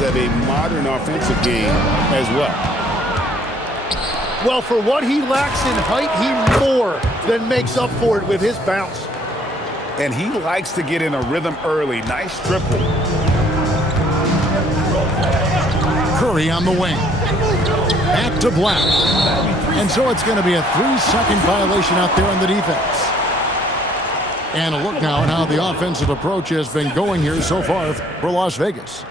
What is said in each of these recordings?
signs of a modern offensive game as well. Well, for what he lacks in height, he more than makes up for it with his bounce. And he likes to get in a rhythm early. Nice triple. Curry on the wing. Back to Black. And so it's going to be a 3-second violation out there on the defense. And a look now at how the offensive approach has been going here so far for Las Vegas.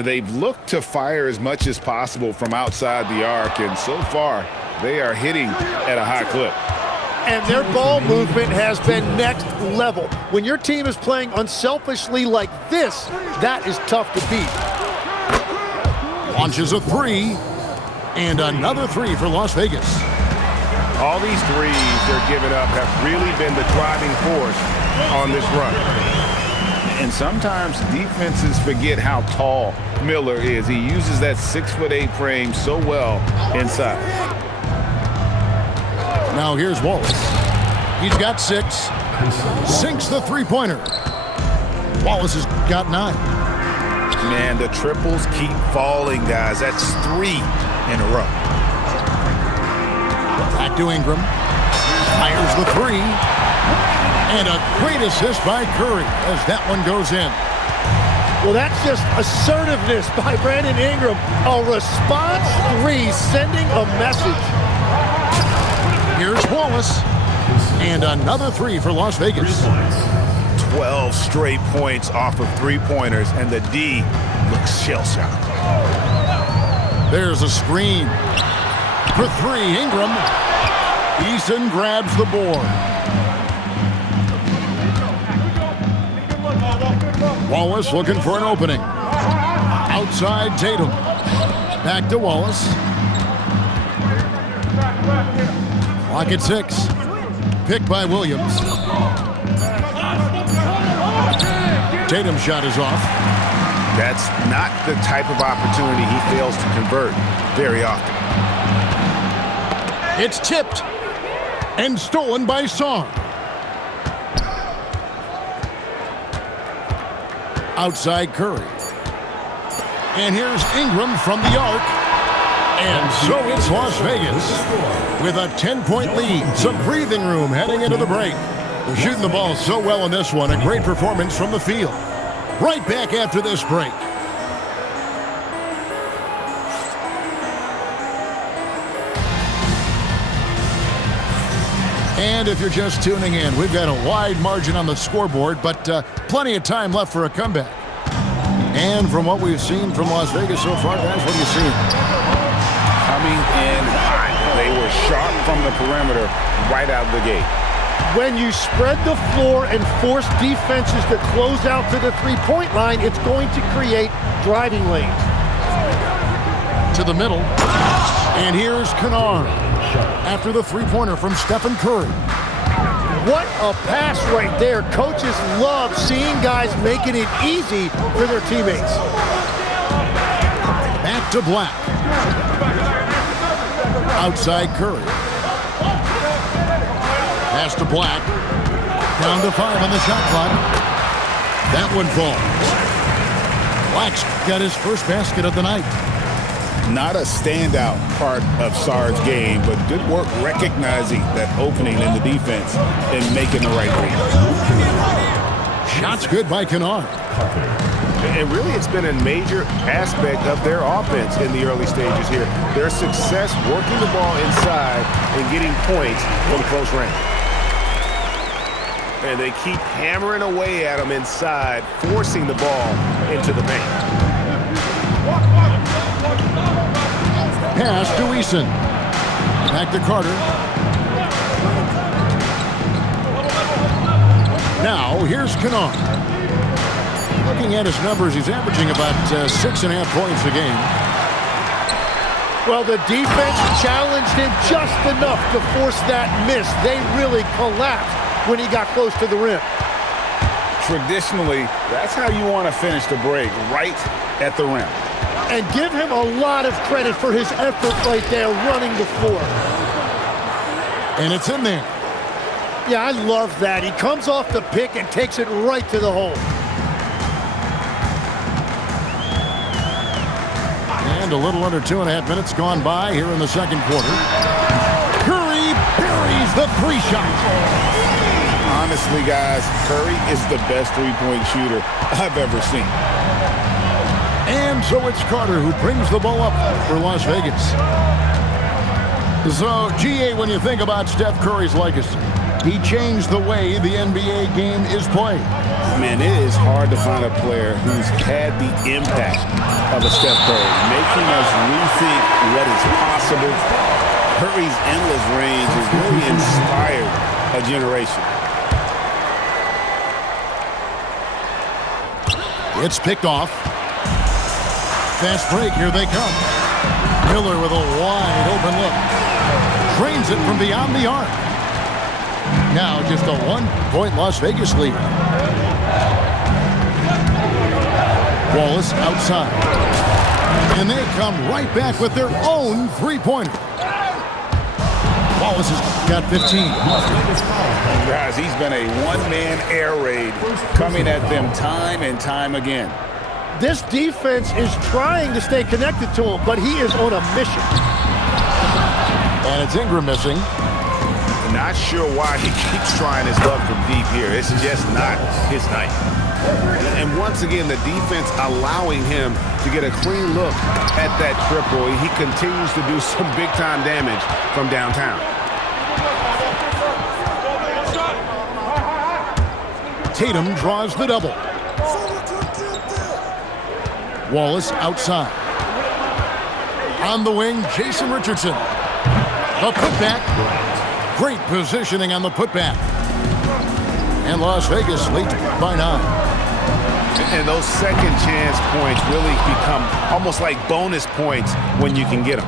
They've looked to fire as much as possible from outside the arc, and so far they are hitting at a high clip. And their ball movement has been next level. When your team is playing unselfishly like this, that is tough to beat. Launches a three, and another three for Las Vegas. All these threes they're giving up have really been the driving force on this run. And sometimes defenses forget how tall Miller is. He uses that 6'8" frame so well inside. Now here's Wallace. He's got 6. Sinks the three-pointer. Wallace has got 9. Man, the triples keep falling, guys. That's 3 in a row. Back to Ingram. Fires the 3. And a great assist by Curry as that one goes in. Well, that's just assertiveness by Brandon Ingram. A response 3, sending a message. Here's Wallace. And another 3 for Las Vegas. 12 straight points off of three-pointers, and the D looks shell-shocked. There's a screen. For 3, Ingram. Eason grabs the board. Wallace looking for an opening. Outside Tatum. Back to Wallace. Clock at 6. Picked by Williams. Tatum's shot is off. That's not the type of opportunity he fails to convert very often. It's tipped and stolen by Song. Outside Curry. And here's Ingram from the arc. And so it's Las Vegas with a 10-point lead. Some breathing room heading into the break. They're shooting the ball so well in this one. A great performance from the field. Right back after this break. And if you're just tuning in, we've got a wide margin on the scoreboard, but plenty of time left for a comeback. And from what we've seen from Las Vegas so far, guys, what are you seeing? Coming in hot. They were sharp from the perimeter right out of the gate. When you spread the floor and force defenses to close out to the three-point line, it's going to create driving lanes. To the middle. And here's Kennard after the three-pointer from Stephen Curry. What a pass right there. Coaches love seeing guys making it easy for their teammates. Back to Black. Outside Curry. Pass to Black. Down to 5 on the shot clock. That one falls. Black's got his first basket of the night. Not a standout part of Sarge's game, but good work recognizing that opening in the defense and making the right read. Shots good by Kennard. And really, it's been a major aspect of their offense in the early stages here. Their success working the ball inside and getting points from close range. And they keep hammering away at them inside, forcing the ball into the paint. Pass to Eason. Back to Carter. Now, here's Kennard. Looking at his numbers, he's averaging about 6.5 points a game. Well, the defense challenged him just enough to force that miss. They really collapsed when he got close to the rim. Traditionally, that's how you want to finish the break, right at the rim. And give him a lot of credit for his effort right there running the floor. And it's in there. Yeah, I love that. He comes off the pick and takes it right to the hole. And a little under 2.5 minutes gone by here in the second quarter. Curry buries the three-shot. Honestly, guys, Curry is the best three-point shooter I've ever seen. And so it's Carter who brings the ball up for Las Vegas. So, GA, when you think about Steph Curry's legacy, he changed the way the NBA game is played. Man, it is hard to find a player who's had the impact of a Steph Curry, making us rethink what is possible. Curry's endless range has really inspired a generation. It's picked off. Fast break, here they come. Miller with a wide open look. Drains it from beyond the arc. Now just a 1-point Las Vegas lead. Wallace outside. And they come right back with their own three-pointer. Wallace has got 15. Guys, he's been a one-man air raid coming at them time and time again. This defense is trying to stay connected to him, but he is on a mission. And it's Ingram missing. Not sure why he keeps trying his luck from deep here. It's just not his night. And once again, the defense allowing him to get a clean look at that triple. He continues to do some big-time damage from downtown. Tatum draws the double. Wallace outside. On the wing, Jason Richardson. The putback. Great positioning on the putback. And Las Vegas leads by 9. And those second chance points really become almost like bonus points when you can get them.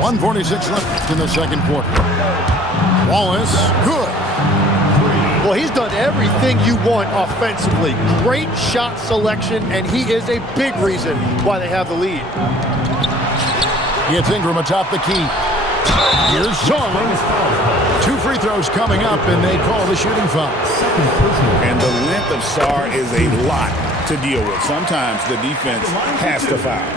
.146 left in the second quarter. Wallace, good. Well, he's done everything you want offensively. Great shot selection, and he is a big reason why they have the lead. Gets Ingram atop the key. Here's Song. 2 free throws coming up, and they call the shooting foul. And the length of Sarr is a lot to deal with. Sometimes the defense has to foul.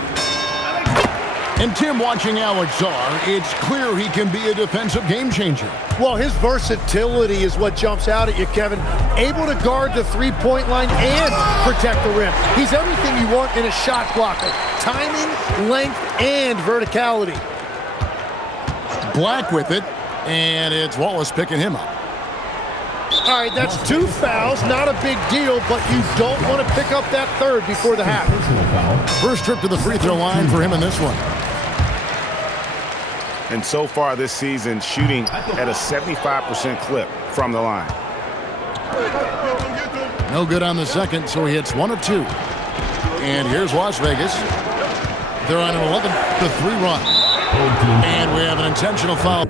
And Tim, watching Alex Sarr, it's clear he can be a defensive game changer. Well, his versatility is what jumps out at you, Kevin. Able to guard the three-point line and protect the rim. He's everything you want in a shot blocker. Timing, length, and verticality. Black with it, and it's Wallace picking him up. All right, that's 2 fouls. Not a big deal, but you don't want to pick up that third before the half. First trip to the free throw line for him in this one. And so far this season, shooting at a 75% clip from the line. No good on the second, so he hits 1 of 2. And here's Las Vegas. They're on an 11-3 run. And we have an intentional foul.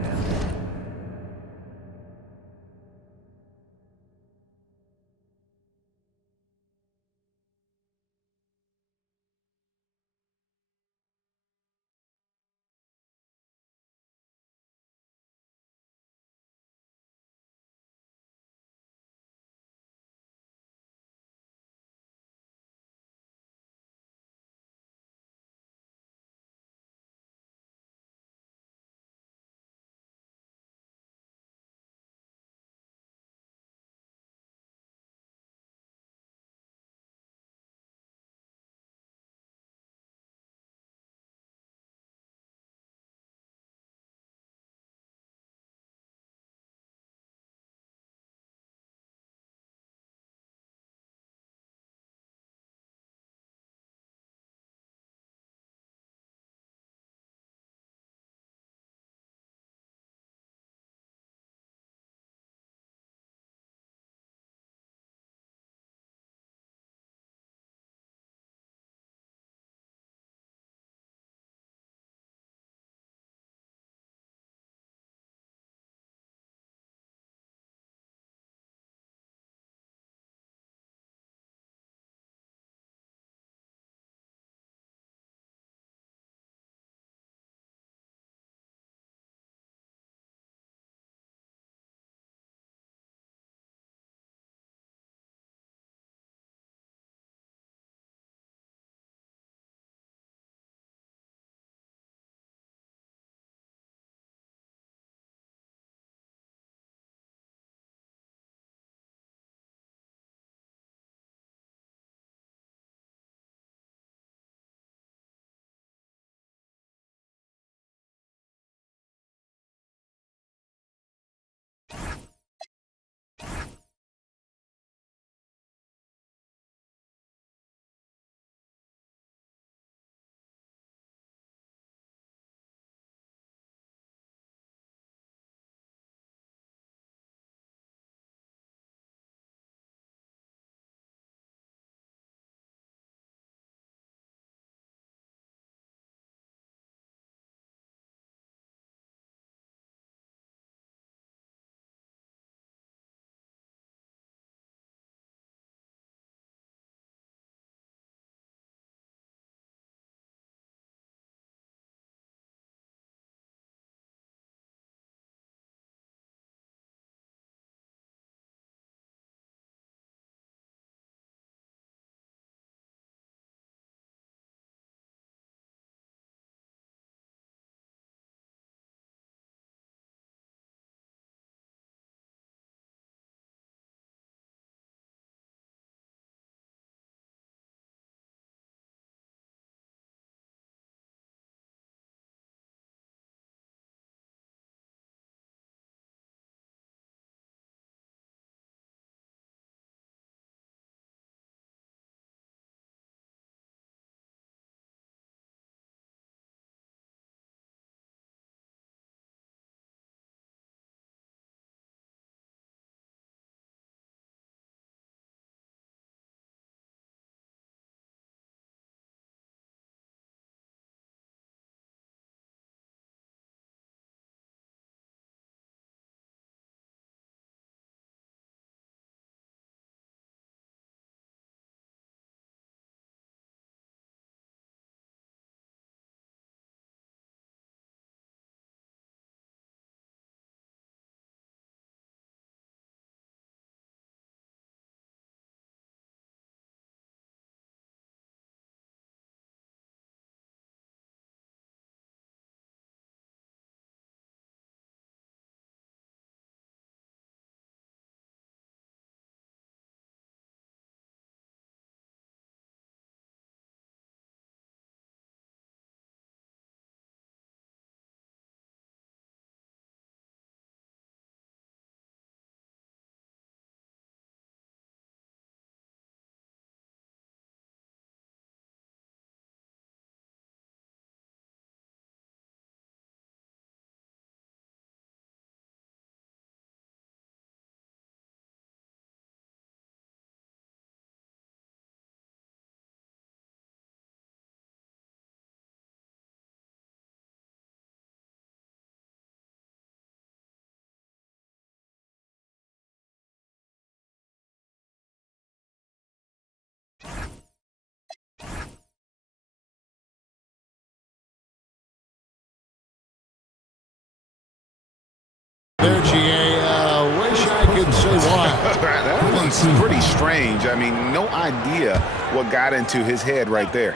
one's pretty strange. I mean, no idea what got into his head right there.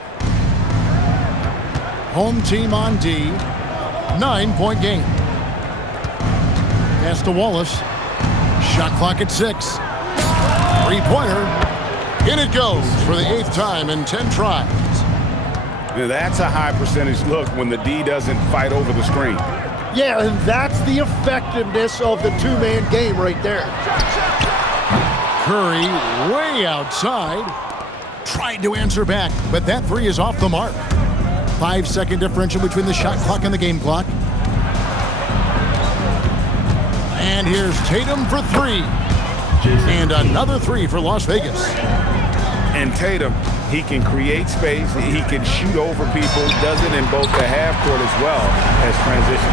Home team on D. 9-point game. Pass to Wallace. Shot clock at 6. Three-pointer. In it goes for the 8th time in 10 tries. Now, that's a high percentage look when the D doesn't fight over the screen. Yeah, and that's the effectiveness of the two-man game right there. Curry way outside. Tried to answer back, but that three is off the mark. 5-second differential between the shot clock and the game clock. And here's Tatum for 3. And another 3 for Las Vegas. And Tatum, he can create space. He can shoot over people. Does it in both the half court as well as transition.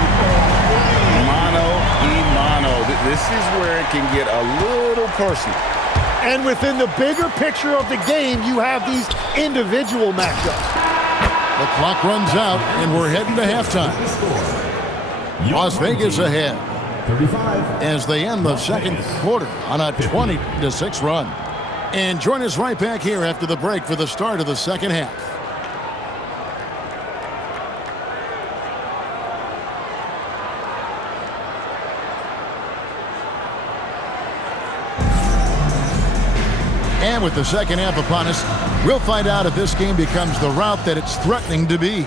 Mano y mano. This is where it can get a little personal. And within the bigger picture of the game, you have these individual matchups. The clock runs out, and we're heading to halftime. Las Vegas ahead as they end the second quarter on a 20-6 run. And join us right back here after the break for the start of the second half. And with the second half upon us, we'll find out if this game becomes the route that it's threatening to be.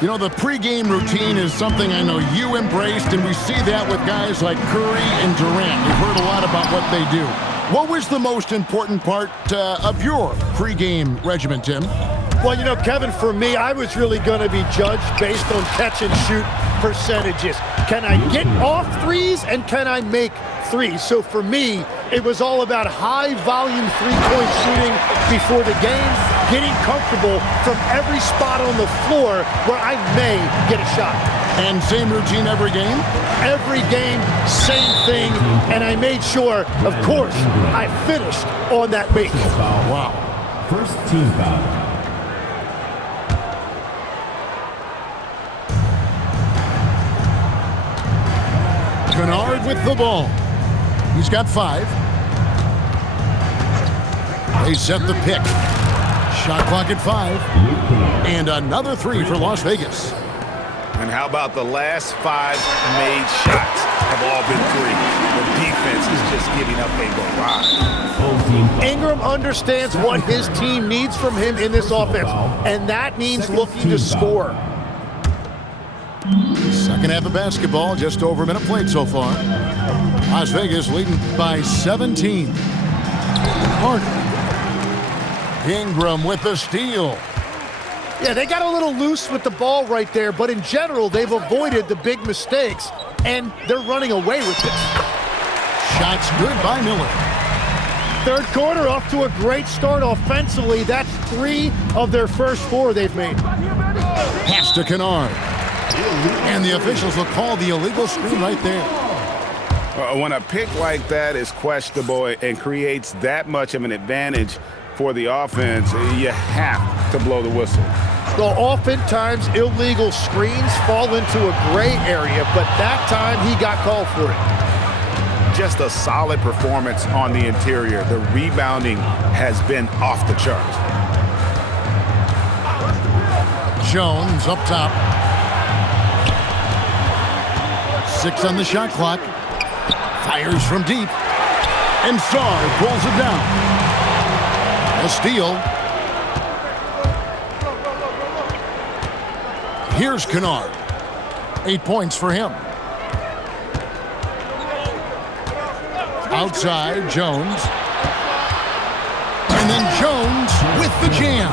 You know, the pregame routine is something I know you embraced, and we see that with guys like Curry and Durant. We've heard a lot about what they do. What was the most important part of your pregame regimen, Tim? Well, you know, Kevin, for me, I was really going to be judged based on catch-and-shoot percentages. Can I get off threes, and can I make threes? So for me, it was all about high-volume three-point shooting before the game, getting comfortable from every spot on the floor where I may get a shot. And same routine every game? Every game, same thing, and I made sure, of course, I finished on that base. Wow. First team foul. Kennard with the ball. He's got 5. They set the pick. Shot clock at 5. And another 3 for Las Vegas. And how about the last 5 made shots have all been threes? The defense is just giving up a barrage. Ingram understands what his team needs from him in this offense, and that means looking to score. Second half of basketball, just over a minute played so far. Las Vegas leading by 17. Carter. Ingram with the steal. Yeah, they got a little loose with the ball right there, but in general, they've avoided the big mistakes, and they're running away with this. Shots good by Miller. Third quarter off to a great start offensively. That's 3 of their first 4 they've made. Pass to Kennard. And the officials will call the illegal screen right there. When a pick like that is questionable and creates that much of an advantage for the offense, you have to blow the whistle. Well, oftentimes illegal screens fall into a gray area, but that time he got called for it. Just a solid performance on the interior. The rebounding has been off the charts. Jones up top. 6 on the shot clock. Fires from deep. And Sarr pulls it down. A steal. Here's Kennard. 8 points for him. Outside, Jones. And then Jones with the jam.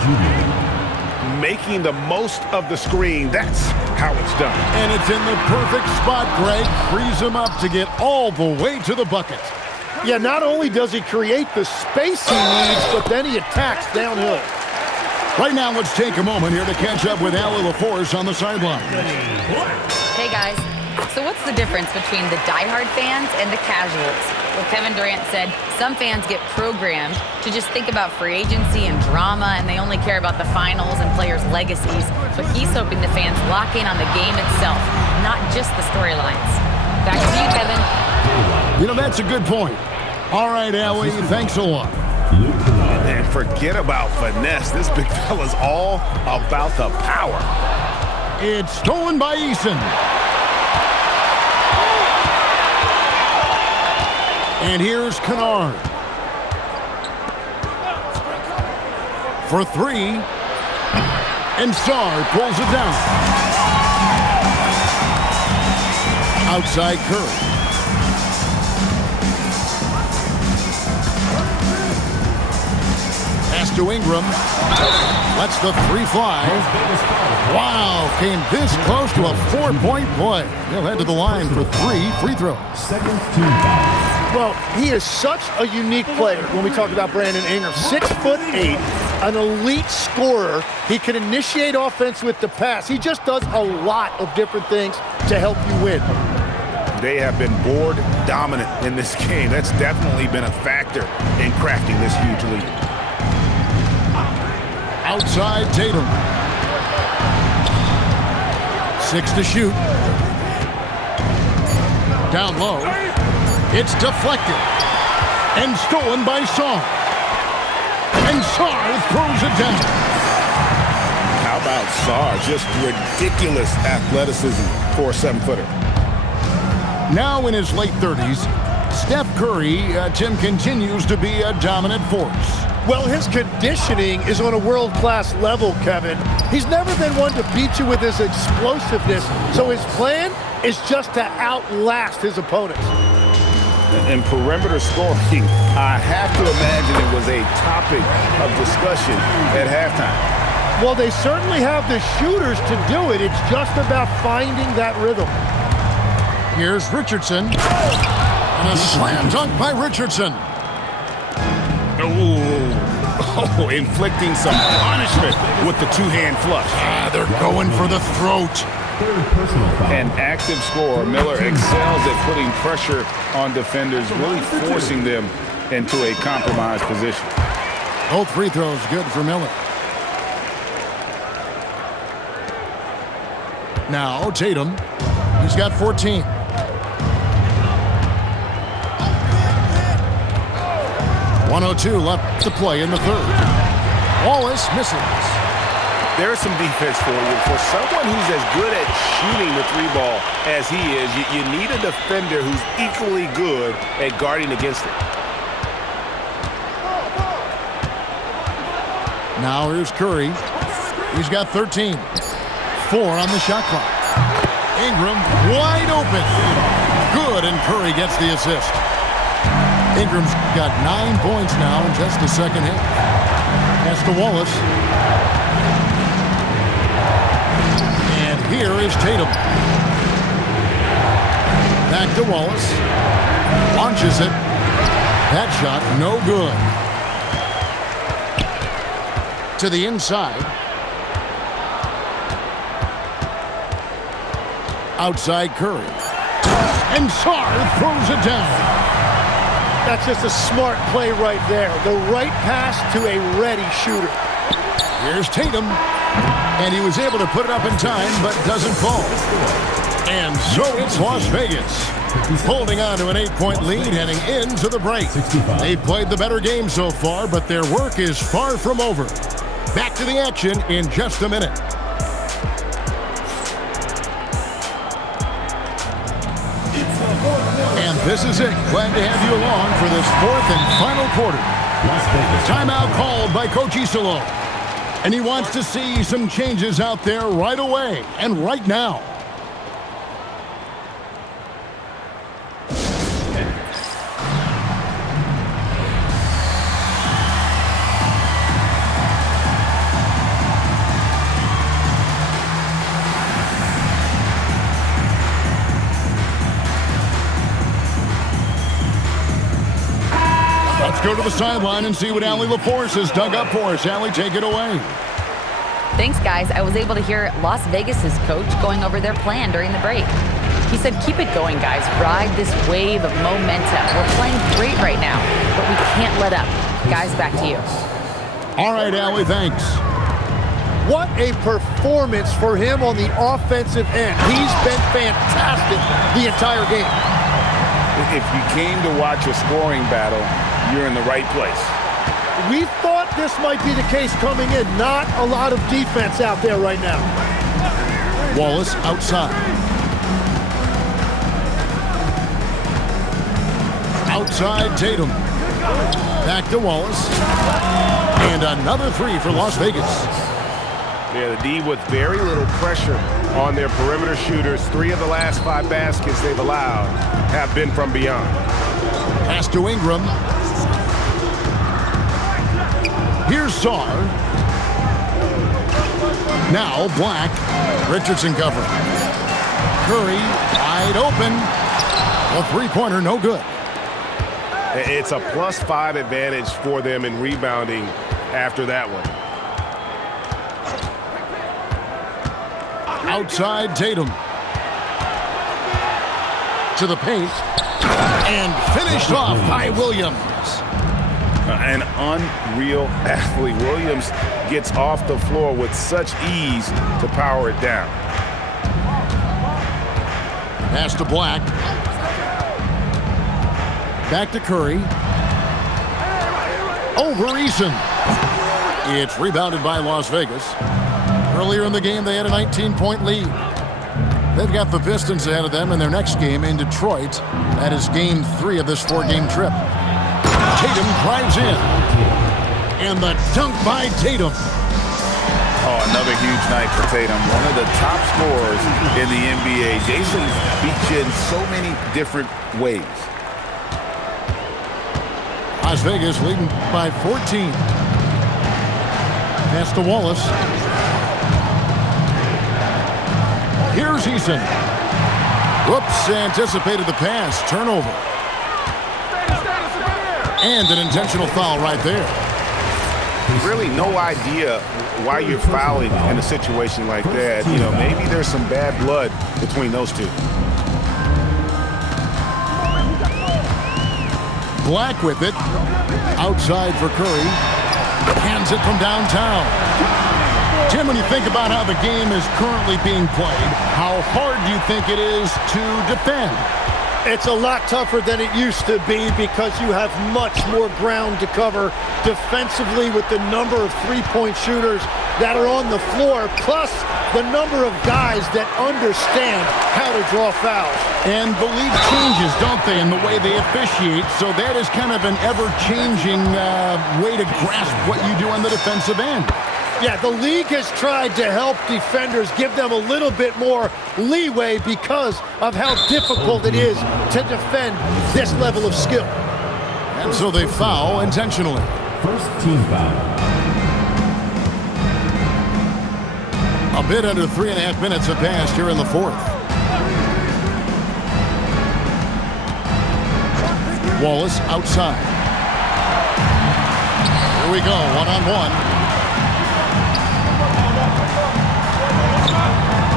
Making the most of the screen. That's how it's done. And it's in the perfect spot, Greg. Frees him up to get all the way to the bucket. Yeah, not only does he create the space he needs, but then he attacks downhill. Right now, let's take a moment here to catch up with Allie LaForce on the sideline. Hey, guys. So what's the difference between the diehard fans and the casuals? Well, Kevin Durant said some fans get programmed to just think about free agency and drama, and they only care about the finals and players' legacies. But he's hoping the fans lock in on the game itself, not just the storylines. Back to you, Kevin. You know, that's a good point. All right, Allie, thanks a lot. And forget about finesse. This big fella's all about the power. It's stolen by Eason. And here's Kennard. For three. And Sarr pulls it down. Outside Curry. Pass to Ingram. Lets the three fly. Wow, came this close to a 4-point play. He'll head to the line for 3 free throws. Second team foul. Well, he is such a unique player when we talk about Brandon Ingram. 6'8", an elite scorer. He can initiate offense with the pass. He just does a lot of different things to help you win. They have been board dominant in this game. That's definitely been a factor in crafting this huge lead. Outside Tatum. 6 to shoot. Down low. It's deflected. And stolen by Sarr. And Sarr throws it down. How about Sarr? Just ridiculous athleticism for a 7-footer. Now in his late 30s, Steph Curry, Tim, continues to be a dominant force. Well, his conditioning is on a world-class level, Kevin. He's never been one to beat you with his explosiveness, so his plan is just to outlast his opponents. In perimeter scoring, I have to imagine it was a topic of discussion at halftime. Well, they certainly have the shooters to do it. It's just about finding that rhythm. Here's Richardson. And a slam dunk by Richardson. Oh, inflicting some punishment with the two-hand flush. They're going for the throat. Third personal foul. An active scorer, Miller excels at putting pressure on defenders, really forcing them into a compromised position. Both free throws good for Miller. Now Tatum. He's got 14. .102 left to play in the third. Wallace misses. There's some defense for you. For someone who's as good at shooting the three ball as he is, you need a defender who's equally good at guarding against it. Now here's Curry. He's got 13. 4 on the shot clock. Ingram wide open. Good, and Curry gets the assist. Ingram's got 9 points now in just the second half. Pass to Wallace. And here is Tatum. Back to Wallace. Launches it. That shot no good. To the inside. Outside Curry. And Sarr throws it down. That's just a smart play right there. The right pass to a ready shooter. Here's Tatum. And he was able to put it up in time, but doesn't fall. And so it's Las Vegas, holding on to an 8-point lead heading into the break. They've played the better game so far, but their work is far from over. Back to the action in just a minute. And this is it. Glad to have you along for this fourth and final quarter. Timeout called by Coach Iserlohn. And he wants to see some changes out there right away and right now. Let's go to the sideline and see what Allie LaForce has dug up for us. Allie, take it away. Thanks, guys. I was able to hear Las Vegas's coach going over their plan during the break. He said, keep it going, guys. Ride this wave of momentum. We're playing great right now, but we can't let up. Guys, back to you. All right, Allie, thanks. What a performance for him on the offensive end. He's been fantastic the entire game. if you came to watch a scoring battle, you're in the right place. We thought this might be the case coming in. Not a lot of defense out there right now. Wallace outside. Outside Tatum. Back to Wallace. And another three for Las Vegas. Yeah, the D with very little pressure on their perimeter shooters. 3 of the last 5 baskets they've allowed have been from beyond. Pass to Ingram. Here's Sarr. Now Black. Richardson covering. Curry wide open. A three-pointer, no good. It's a +5 advantage for them in rebounding after that one. Outside Tatum. To the paint. And finished off by Williams. An unreal athlete. Williams gets off the floor with such ease to power it down. Pass to Black. Back to Curry. Over Eason. It's rebounded by Las Vegas. Earlier in the game, they had a 19-point lead. They've got the Pistons ahead of them in their next game in Detroit. That is game 3 of this 4-game trip. Tatum drives in. And the dunk by Tatum. Oh, another huge night for Tatum. One of the top scorers in the NBA. Jason beats you in so many different ways. Las Vegas leading by 14. Pass to Wallace. Here's Eason. Whoops, anticipated the pass. Turnover. And an intentional foul right there. Really no idea why you're fouling in a situation like that. You know, maybe there's some bad blood between those two. Black with it. Outside for Curry. Hands it from downtown. Tim, when you think about how the game is currently being played, how hard do you think it is to defend? It's a lot tougher than it used to be because you have much more ground to cover defensively with the number of three-point shooters that are on the floor, plus the number of guys that understand how to draw fouls. And the league changes, don't they, in the way they officiate, so that is kind of an ever-changing way to grasp what you do on the defensive end. Yeah, the league has tried to help defenders, give them a little bit more leeway because of how difficult it is to defend this level of skill. And so they foul intentionally. First team foul. A bit under 3.5 minutes have passed here in the fourth. Wallace outside. Here we go, one-on-one.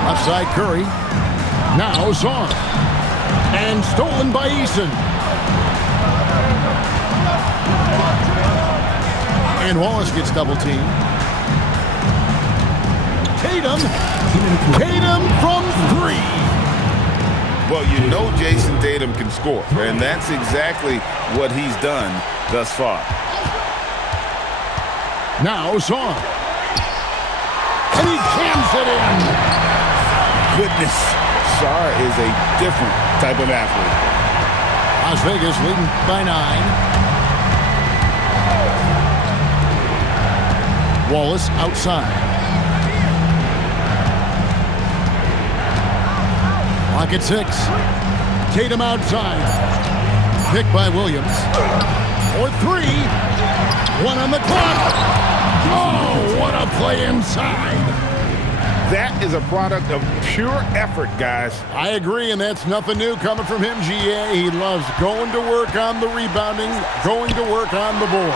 Outside Curry. Now Sarr. And stolen by Eason. And Wallace gets double teamed. Tatum. Tatum from 3. Well, you know Jason Tatum can score, and that's exactly what he's done thus far. Now Sarr. And he jams it in. Goodness, Sarr is a different type of athlete. Las Vegas leading by 9. Wallace outside. Clock at 6. Tatum outside. Picked by Williams. For 3. 1 on the clock. Oh, what a play inside. That is a product of pure effort, guys. I agree, and that's nothing new coming from him, GA. He loves going to work on the rebounding, going to work on the board.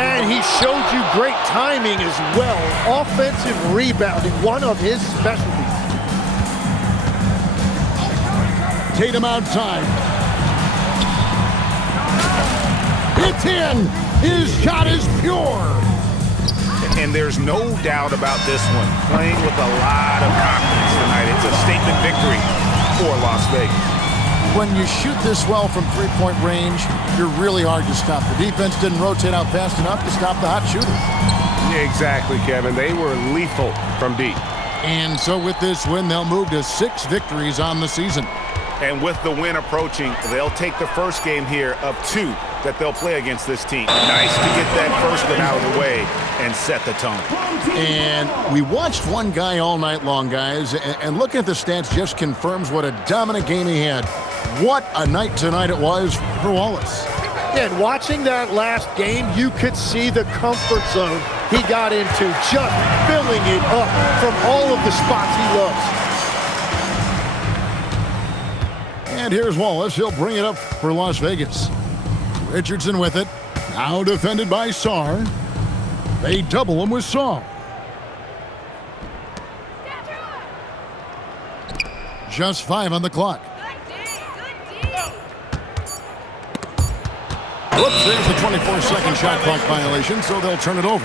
And he showed you great timing as well. Offensive rebounding, one of his specialties. Tatum outside. It's in. His shot is pure. And there's no doubt about this one. Playing with a lot of confidence tonight. It's a statement victory for Las Vegas. when you shoot this well from three-point range, you're really hard to stop. The defense didn't rotate out fast enough to stop the hot shooter. Yeah, exactly, Kevin. They were lethal from deep. And so with this win, they'll move to 6 victories on the season. And with the win approaching, they'll take the first game here of 2 that they'll play against this team. Nice to get that first one out of the way and set the tone. And we watched one guy all night long, guys, and looking at the stats just confirms what a dominant game he had. What a night tonight it was for Wallace. And watching that last game, you could see the comfort zone he got into, just filling it up from all of the spots he loves. And here's Wallace. He'll bring it up for Las Vegas. Richardson with it. Now defended by Sarr. They double him with Saul. Just 5 on the clock. Whoops, there's the 24-second shot clock violation, so they'll turn it over.